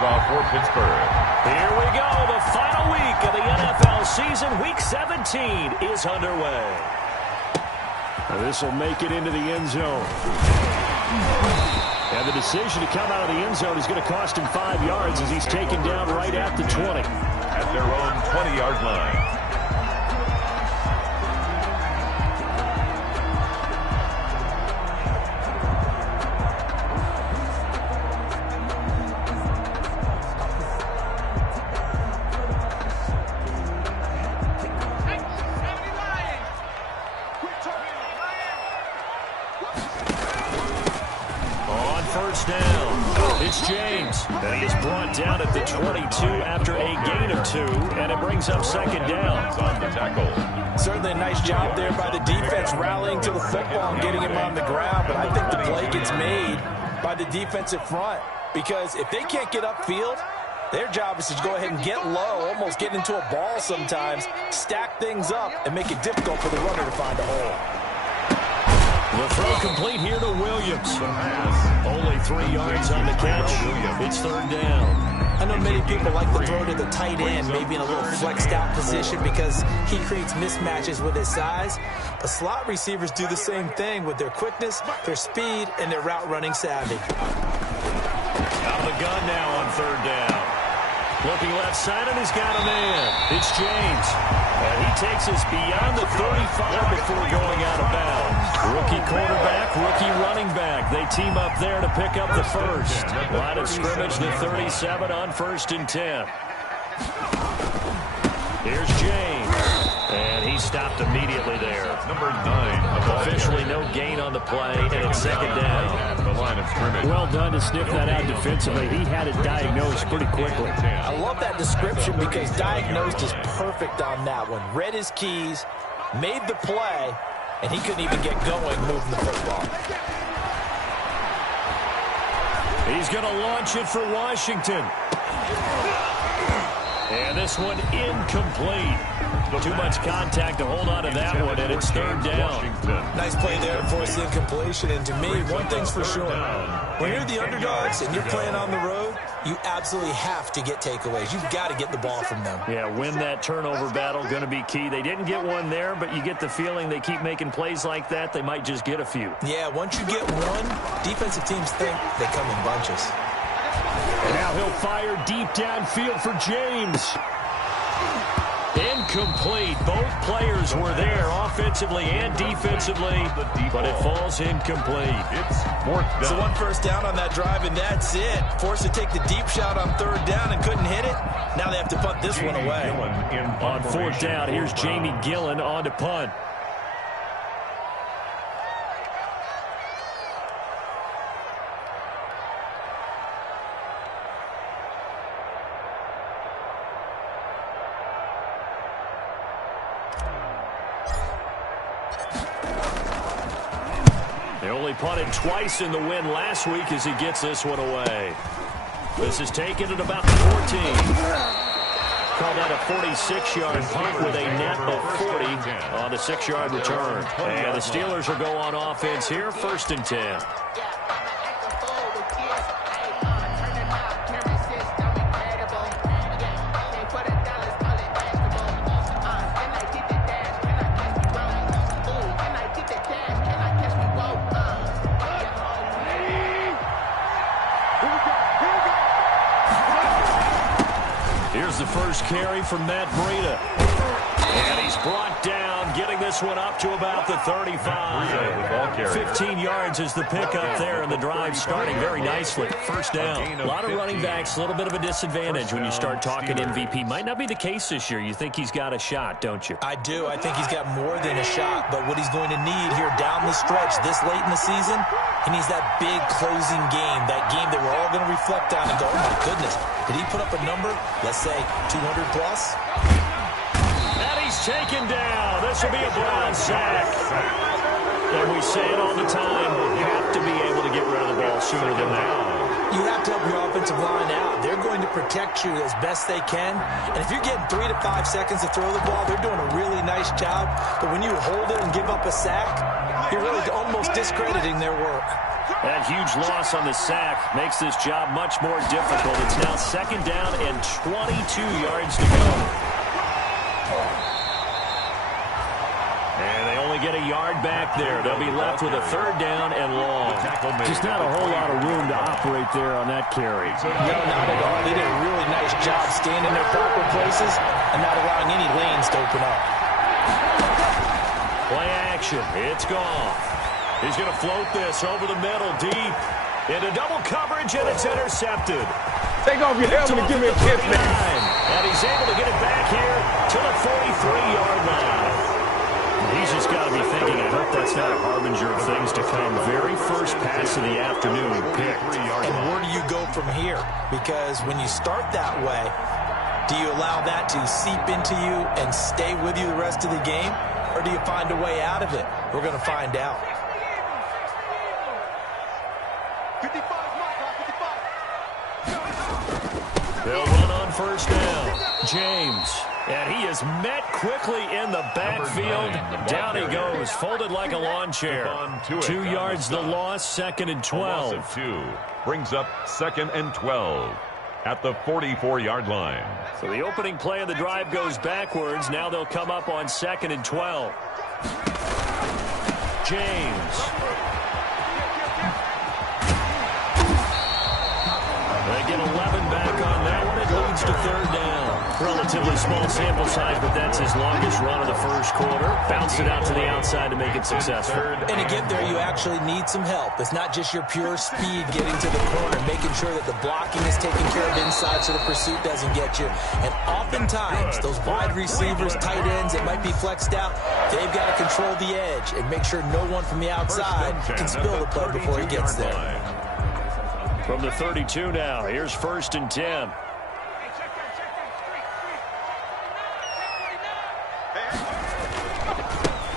kickoff for Pittsburgh. Here we go. The final week of the NFL season. Week 17 is underway. This will make it into the end zone. And the decision to come out of the end zone is going to cost him 5 yards as he's taken down right at the 20. At their own 20-yard line. It's James, and he is brought down at the 22 after a gain of 2, and it brings up second down. On the tackle. Certainly a nice job there by the defense rallying to the football and getting him on the ground, but I think the play gets made by the defensive front because if they can't get upfield, their job is to go ahead and get low, almost get into a ball sometimes, stack things up, and make it difficult for the runner to find a hole. The throw complete here to Williams. Only 3 yards on the catch. It's third down. I know many people like to throw to the tight end, maybe in a little flexed out position because he creates mismatches with his size. But slot receivers do the same thing with their quickness, their speed, and their route running savvy. Out of the gun now on third down. Looking left side, and he's got a man. It's James. And he takes us beyond the 35 before going out of bounds. Rookie quarterback, rookie running back. They team up there to pick up the first. Line of scrimmage, the 37 on 1st and 10. Here's James. And he stopped immediately there. Number 9. Officially no gain on the play, and it's second down. The line of scrimmage. Well done to sniff that out defensively. He had it diagnosed pretty quickly. I love that description because diagnosed is perfect on that one. Read his keys, made the play, and he couldn't even get going moving the football. He's going to launch it for Washington. And this one incomplete. Too much contact to hold on to that one, and it's third down. Nice play there to force the incompletion. And to me, one thing's for sure. When you're the underdogs and you're playing on the road, you absolutely have to get takeaways. You've got to get the ball from them. Yeah, win that turnover battle, going to be key. They didn't get one there, but you get the feeling they keep making plays like that, they might just get a few. Yeah, once you get one, defensive teams think they come in bunches. And now he'll fire deep downfield for James. Incomplete. Both players were there offensively and defensively, but it falls incomplete. It's fourth down. So one first down on that drive, and that's it. Forced to take the deep shot on third down and couldn't hit it. Now they have to punt this one away. On fourth down, here's Jamie Gillen on to punt. Punted twice in the win last week as he gets this one away. This is taken at about the 14. Call that a 46-yard punt with a net of 40 on a 6-yard return. And the Steelers will go on offense here, 1st and 10. The first carry from Matt Breida. And he's brought down, getting this one up to about the 35. 15 yards is the pickup there, and the drive starting very nicely. First down. A lot of running backs, a little bit of a disadvantage when you start talking MVP. Might not be the case this year. You think he's got a shot, don't you? I do. I think he's got more than a shot, but what he's going to need here down the stretch this late in the season, he needs that big closing game, that game that we're all going to reflect on and go, oh my goodness, did he put up a number, let's say 200 plus? And he's taken down. This will be a Brown sack. And we say it all the time, you have to be able to get rid of the ball sooner than that. You have to help your offensive line out. They're going to protect you as best they can. And if you're getting 3 to 5 seconds to throw the ball, they're doing a really nice job. But when you hold it and give up a sack, you're really almost discrediting their work. That huge loss on the sack makes this job much more difficult. It's now second down and 22 yards to go. And they only get a yard back there. They'll be left with a third down and long. Just not a whole lot of room to operate there on that carry. No, not at all. They did a really nice job staying in their proper places and not allowing any lanes to open up. Play action. It's gone. He's going to float this over the middle, deep. Into double coverage, and it's intercepted. Take off your helmet and give me a kiss, man. And he's able to get it back here to the 43-yard line. He's just got to be thinking, I hope that's not a harbinger of things to come. Very first pass of the afternoon picked. And where do you go from here? Because when you start that way, do you allow that to seep into you and stay with you the rest of the game? Or do you find a way out of it? We're going to find out. 55, They'll run on first down. James. And he is met quickly in the backfield. Down he goes, folded like a lawn chair. 2 yards the loss, second and 12. 2 brings up second and 12 at the 44-yard line. So the opening play of the drive goes backwards. Now they'll come up on second and 12. James. They get 11 back on that one. It leads to third down. Relatively small sample size, but that's his longest run of the first quarter. Bounce it out to the outside to make it successful. And to get there, you actually need some help. It's not just your pure speed getting to the corner, making sure that the blocking is taken care of inside so the pursuit doesn't get you. And oftentimes, those wide receivers, tight ends that might be flexed out, they've got to control the edge and make sure no one from the outside can spill the play before he gets there. From the 32 now, here's first and 10.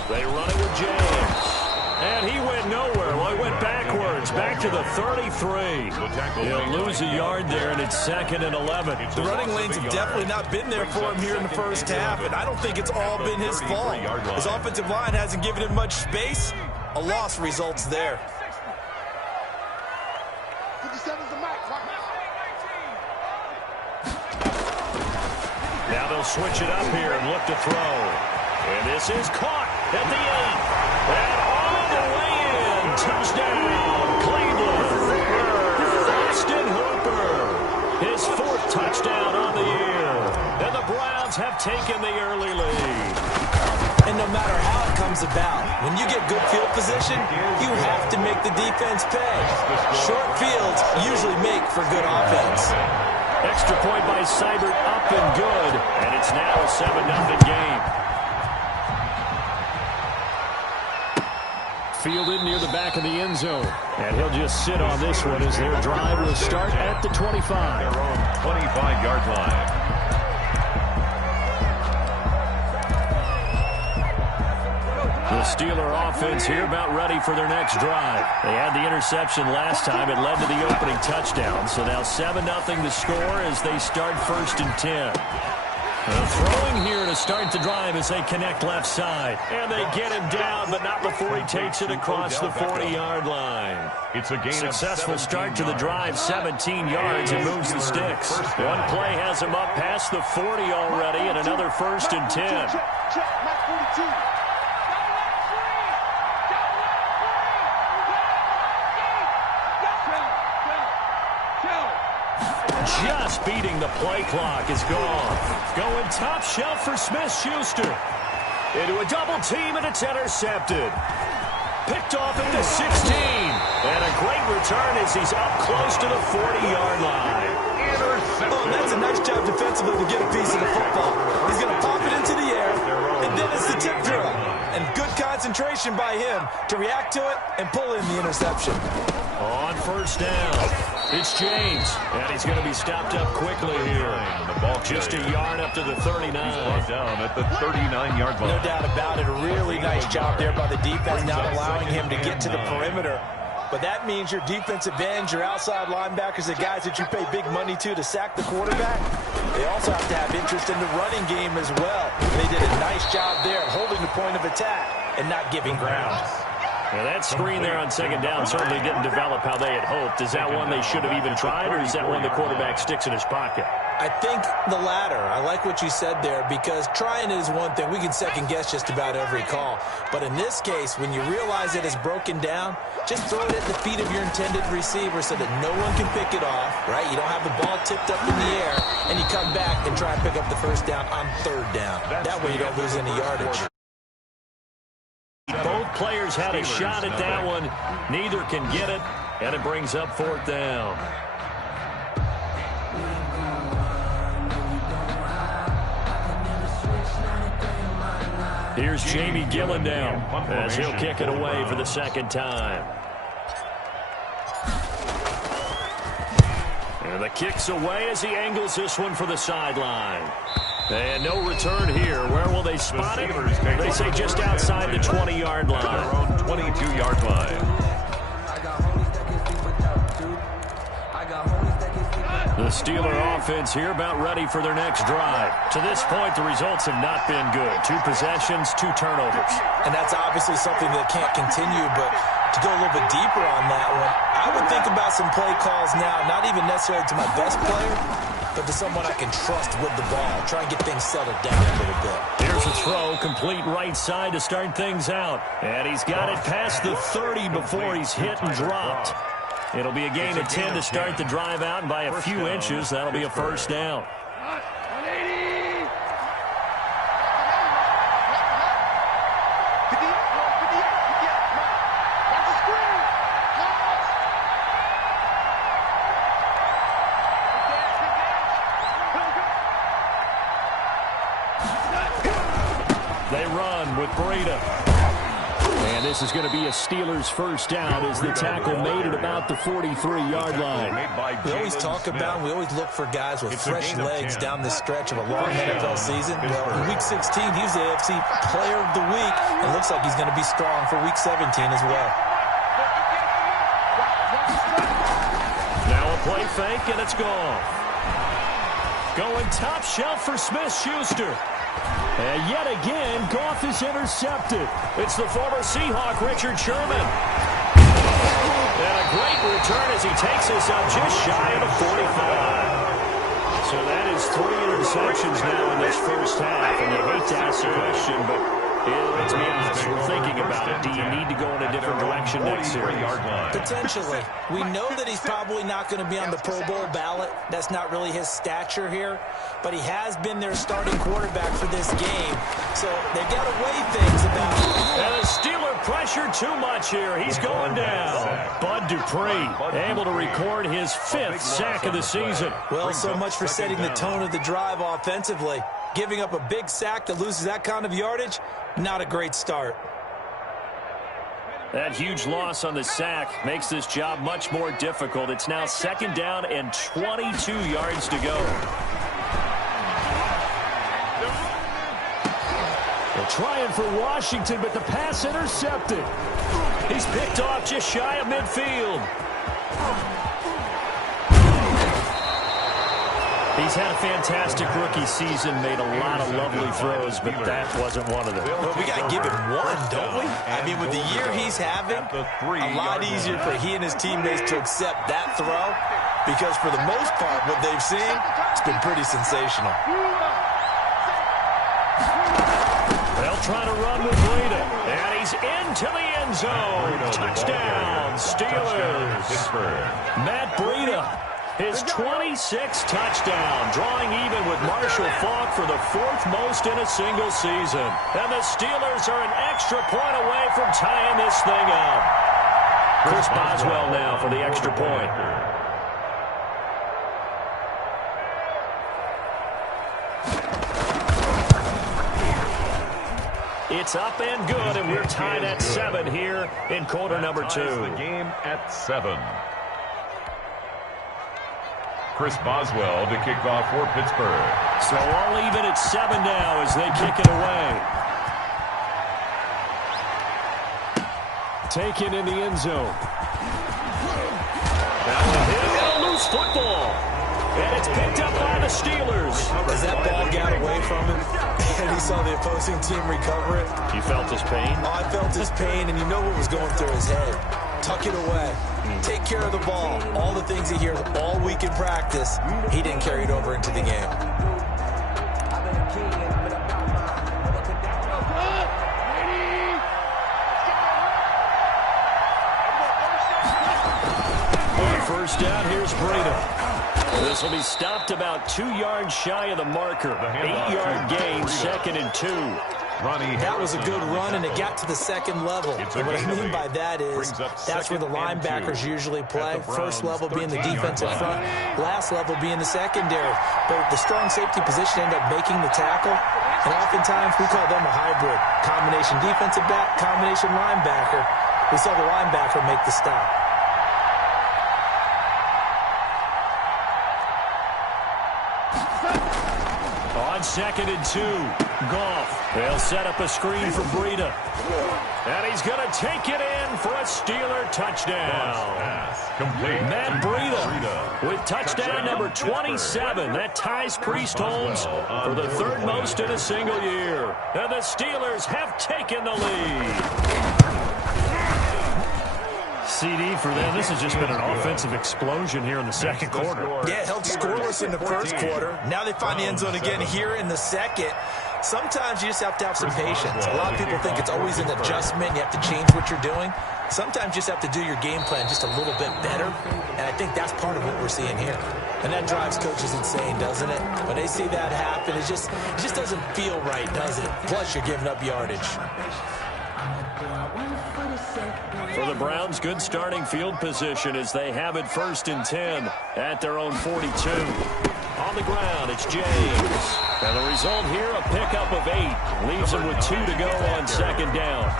They run it with James. And he went nowhere. Well, he went backwards, back to the 33. He'll lose a yard there, and it's second and 11. The running lanes have definitely not been there for him here in the first half, and I don't think it's all been his fault. His offensive line hasn't given him much space. A loss results there. Now they'll switch it up here and look to throw. And this is caught at the 8. And all the way in. Touchdown, Cleveland. Austin Hooper. His 4th touchdown on the year. And the Browns have taken the early lead. And no matter how it comes about, when you get good field position, you have to make the defense pay. Short fields usually make for good offense. Extra point by Seibert, up and good. And it's now a 7-0 game. Fielded near the back of the end zone. And he'll just sit on this one as their drive will start at the 25. Their own 25-yard line. The Steeler offense here about ready for their next drive. They had the interception last time. It led to the opening touchdown. So now 7-0 the score as they start first and 10. Throwing here to start the drive as they connect left side. And they get him down, but not before he takes it across the 40-yard line. It's a gain Successful of start to the drive, 17 yards, and moves the sticks. One play has him up past the 40 already, and another first and 10. Just beating the play clock is gone. Going top shelf for Smith-Schuster. Into a double team, and it's intercepted. Picked off at the 16. And a great return as he's up close to the 40-yard line. Oh, that's a nice job defensively to get a piece of the football. He's going to pop it into the air, and then it's the tip drill. And good concentration by him to react to it and pull in the interception. On first down, it's James. And he's going to be stopped up quickly here. The ball just a yard up to the 39. Down at the 39-yard line. No doubt about it. A really nice job there by the defense, not allowing him to get to the perimeter. But that means your defensive ends, your outside linebackers, the guys that you pay big money to sack the quarterback, they also have to have interest in the running game as well. They did a nice job there holding the point of attack and not giving ground. Now that screen there on second down certainly didn't develop how they had hoped. Is that one they should have even tried, or is that one the quarterback sticks in his pocket? I think the latter. I like what you said there, because trying it is one thing. We can second-guess just about every call. But in this case, when you realize it is broken down, just throw it at the feet of your intended receiver so that no one can pick it off, right? You don't have the ball tipped up in the air, and you come back and try and pick up the first down on third down. That way you don't lose any yardage. Both players had a shot at that one. Neither can get it, and it brings up fourth down. Here's Jamie Gillen now as he'll kick it away for the second time. And the kick's away as he angles this one for the sideline. And no return here. Where will they spot it? They say just outside the 20-yard line. Their own 22-yard line. The Steeler offense here about ready for their next drive. To this point, the results have not been good. 2 possessions, 2 turnovers. And that's obviously something that can't continue, but to go a little bit deeper on that one, I would think about some play calls now, not even necessarily to my best player, but to someone I can trust with the ball. Try and get things settled down a little bit. Here's a throw, complete right side to start things out. And he's got it past the 30 before he's hit and dropped. It'll be a gain of 10 to start the drive out, and by a few inches, that'll be a first down. They run with Breida. And this is going to be a Steelers first down as the tackle made at about the 43-yard line. We always talk about, we always look for guys with fresh legs down the stretch of a long NFL season. Well, in Week 16, he was the AFC Player of the Week, and looks like he's going to be strong for Week 17 as well. Now a play fake, and it's gone. Going top shelf for Smith-Schuster. And yet again, Goff is intercepted. It's the former Seahawk, Richard Sherman. And a great return as he takes us up just shy of the 45. So that is 3 interceptions now in this first half. And you hate to ask the question, but let's be honest, we're thinking about it. Do you need to go in a different direction next series? Potentially. We know that he's probably not going to be on the Pro Bowl ballot. That's not really his stature here. But he has been their starting quarterback for this game. So they've got to weigh things about it. And the Steeler pressure too much here. He's going down. Bud Dupree able to record his 5th sack of the season. Well, so much for setting the tone of the drive offensively. Giving up a big sack that loses that kind of yardage, not a great start. That huge loss on the sack makes this job much more difficult. It's now second down and 22 yards to go. They're trying for Washington, but the pass intercepted. He's picked off just shy of midfield. He's had a fantastic rookie season, made a lot of lovely throws, but that wasn't one of them. Well, we got to give him one, don't we? I mean, with the year he's having, a lot easier for he and his teammates to accept that throw, because for the most part, what they've seen, it's been pretty sensational. They'll try to run with Breida, and he's into the end zone. Touchdown, Steelers. Matt Breida. His 26th touchdown, drawing even with Marshall Faulk for the 4th most in a single season. And the Steelers are an extra point away from tying this thing up. Chris Boswell now for the extra point. It's up and good, and we're tied at 7 here in quarter number 2. The game at 7. Chris Boswell to kick off for Pittsburgh. So all even at 7 now as they kick it away. Taken in the end zone. Now a loose football. And it's picked up by the Steelers. As that ball got away from him, and he saw the opposing team recover it. You felt his pain? Oh, I felt his pain, and you know what was going through his head. Tuck it away. Take care of the ball. All the things he hears all week in practice, he didn't carry it over into the game. On first down, here's Breida. This will be stopped about 2 yards shy of the marker. 8-yard gain, 2nd and 2. That was a good run, and it got to the second level. And what I mean by that is that's where the linebackers usually play. First level being the defensive front, last level being the secondary. But the strong safety position ended up making the tackle, and oftentimes we call them a hybrid. Combination defensive back, combination linebacker. We saw the linebacker make the stop. On 2nd and 2, Goff. They'll set up a screen for Breida. And he's going to take it in for a Steeler touchdown. Complete. Matt Breida with touchdown number 27. That ties Priest Holmes for the 3rd most in a single year. And the Steelers have taken the lead. CD for them. This has just been an offensive explosion here in the second quarter. Yeah, held scoreless in the first quarter. Now they find the end zone again here in the second. Sometimes you just have to have some patience. A lot of people think it's always an adjustment. You have to change what you're doing. Sometimes you just have to do your game plan just a little bit better. And I think that's part of what we're seeing here. And that drives coaches insane, doesn't it? When they see that happen, it just doesn't feel right, does it? Plus, you're giving up yardage. For the Browns, good starting field position as they have it 1st and 10 at their own 42. On the ground, it's James. And the result here, a pickup of 8. Leaves them with 2 to go on 2nd down.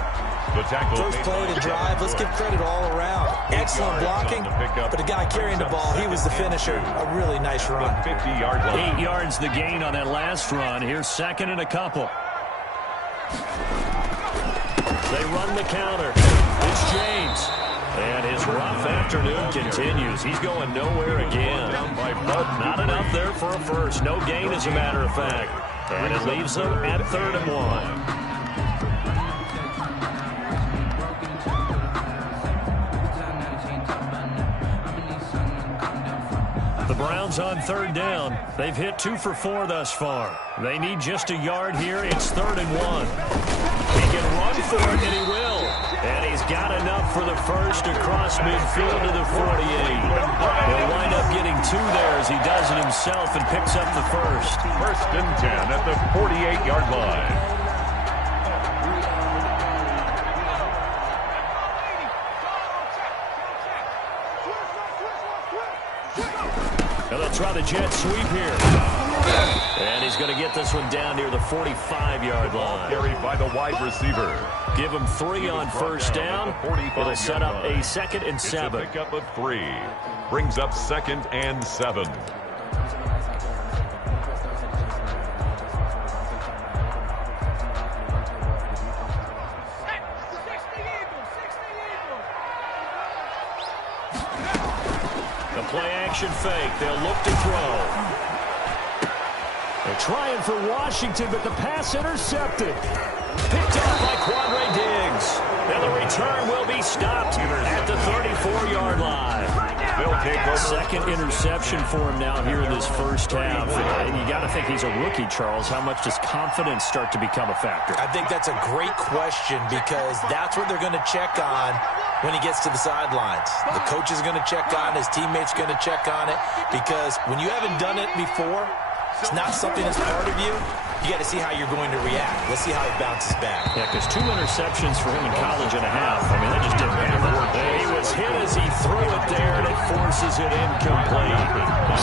First play of the drive, let's give credit all around. Excellent blocking, but the guy carrying the ball, he was the finisher. A really nice run. 8 yards the gain on that last run. Here's 2nd and a couple. They run the counter. It's James. And his rough afternoon continues. He's going nowhere again. Not enough there for a first. No gain, as a matter of fact. And it leaves them at 3rd and 1. The Browns on 3rd down. They've hit 2 for 4 thus far. They need just a yard here. It's 3rd and 1. He can run for it, and he will. And he's got enough for the first across midfield to the 48. He'll wind up getting 2 there as he does it himself and picks up the first. 1st and 10 at the 48-yard line. And they'll try the jet sweep here. And he's going to get this one down near the 45-yard line. Carried by the wide receiver. Give him 3 on first down. It'll set up a 2nd and 7. It's a pickup of 3. Brings up 2nd and 7. The play action fake. They'll look to throw. They're trying for Washington, but the pass intercepted. Picked up by Quandre Diggs. And the return will be stopped at the 34-yard line. Second interception for him now here in this first half. And you got to think he's a rookie, Charles. How much does confidence start to become a factor? I think that's a great question because that's what they're going to check on when he gets to the sidelines. The coach is going to check on it. His teammates going to check on it because when you haven't done it before, it's not something that's part of you. You got to see how you're going to react. Let's see how he bounces back. Yeah, because 2 interceptions for him in college and a half. I mean, that just didn't happen. He was hit as he threw it there, and it forces it incomplete.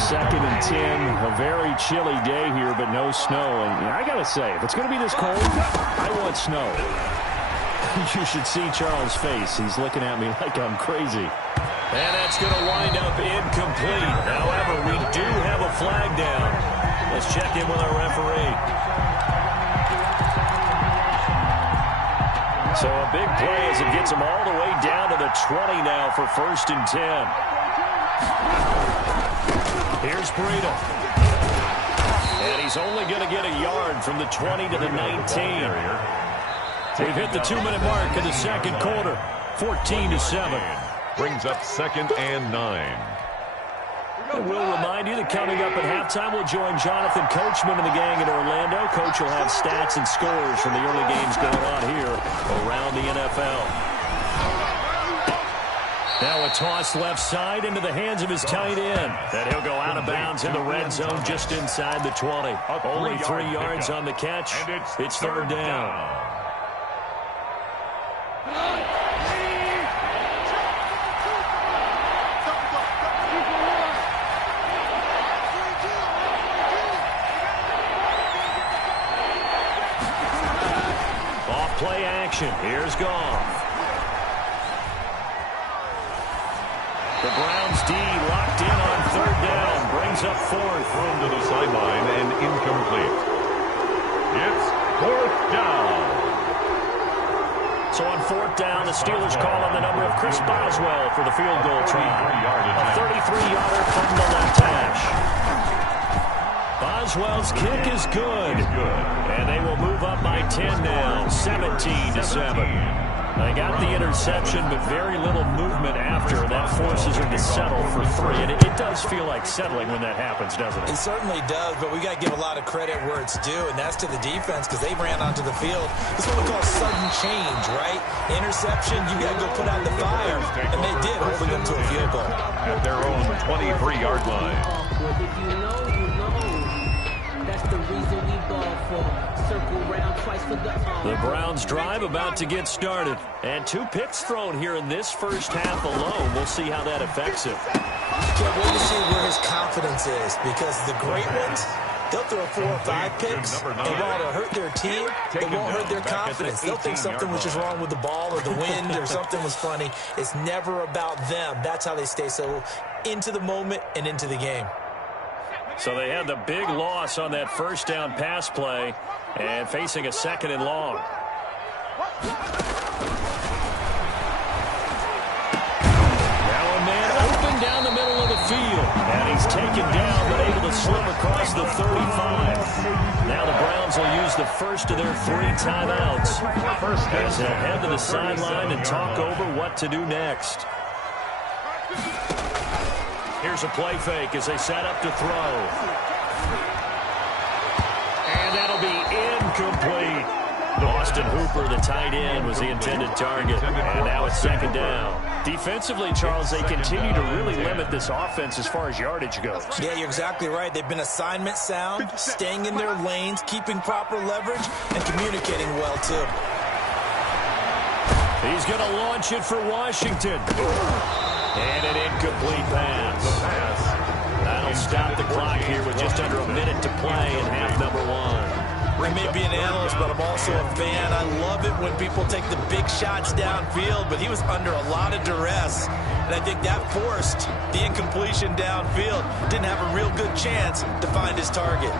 2nd and 10. A very chilly day here, but no snow. And I got to say, if it's going to be this cold, I want snow. You should see Charles' face. He's looking at me like I'm crazy. And that's going to wind up incomplete. However, we do have a flag down. Let's check in with our referee. So a big play as it gets him all the way down to the 20 now for 1st and 10. Here's Breida. And he's only going to get a yard from the 20 to the 19. We've hit the 2-minute mark in the second quarter. 14-7. Brings up 2nd and 9. And we'll remind you that coming up at halftime, we'll join Jonathan Coachman and the gang in Orlando. Coach will have stats and scores from the early games going on here around the NFL. Now a toss left side into the hands of his tight end. And he'll go out of bounds in the red zone just inside the 20. Only 3 yards on the catch. It's 3rd down. Play action. Here's Goff. The Browns D locked in on 3rd down. Brings up 4th. Thrown to the sideline and incomplete. It's 4th down. So on 4th down, the Steelers call on the number of Chris Boswell for the field goal try. A 33-yarder from the left hash. Boswell's kick is good. And they will move up by 10 now, 17-7. They got the interception, but very little movement after. That forces them to settle for 3. And it does feel like settling when that happens, doesn't it? It certainly does, but we got to give a lot of credit where it's due, and that's to the defense because they ran onto the field. This is what we call sudden change, right? Interception, you got to go put out the fire, and they did, holding them to a field goal. At their own 23-yard line. If you know, you know. That's the reason we ball for. Circle round twice for the Browns drive about to get started. And 2 picks thrown here in this first half alone. We'll see how that affects him. Can't wait to see where his confidence is because the great ones, they'll throw 4 or 5 picks, and while it'll hurt their team, it won't hurt their confidence. They'll think something was just wrong with the ball or the wind or something was funny. It's never about them. That's how they stay so into the moment and into the game. So they had the big loss on that first down pass play and facing a 2nd and long. Now a man open down the middle of the field. And he's taken down but able to slip across the 35. Now the Browns will use the first of their 3 timeouts as they'll head to the sideline and talk over what to do next. Here's a play fake as they set up to throw. And that'll be incomplete. Austin Hooper, the tight end, was the intended target. And now it's 2nd down. Defensively, Charles, they continue to really limit this offense as far as yardage goes. Yeah, you're exactly right. They've been assignment sound, staying in their lanes, keeping proper leverage, and communicating well, too. He's going to launch it for Washington. And an incomplete pass. That'll stop the clock here with just under a minute to play in half number 1. I may be an analyst, but I'm also a fan. I love it when people take the big shots downfield, but he was under a lot of duress. And I think that forced the incompletion downfield. Didn't have a real good chance to find his target.